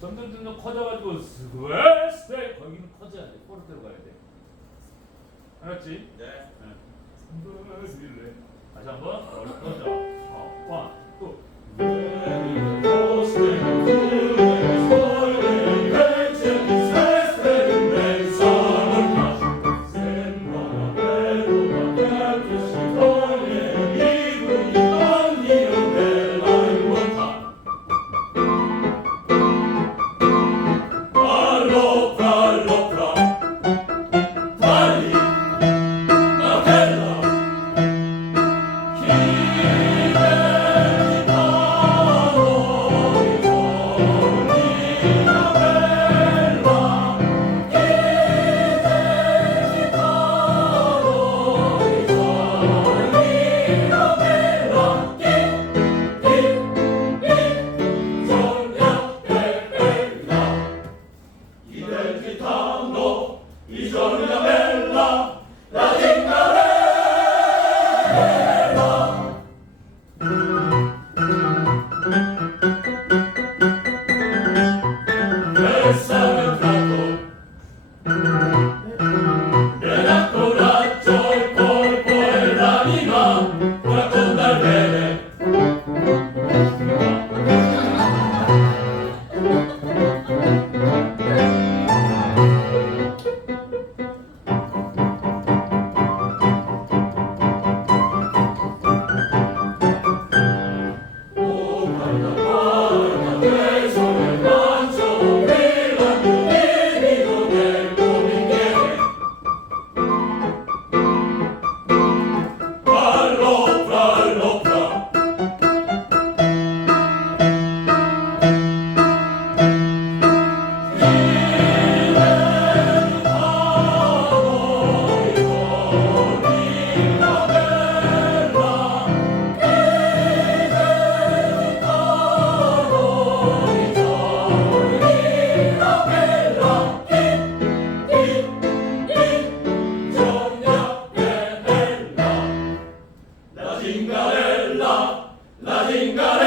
점점 점점 커져가지고 스웨스테 거기는 커져야 돼. 코로 들어가야 돼. 알았지? 네. 스웨스테 다시 한번 커져. 어. La Zingara.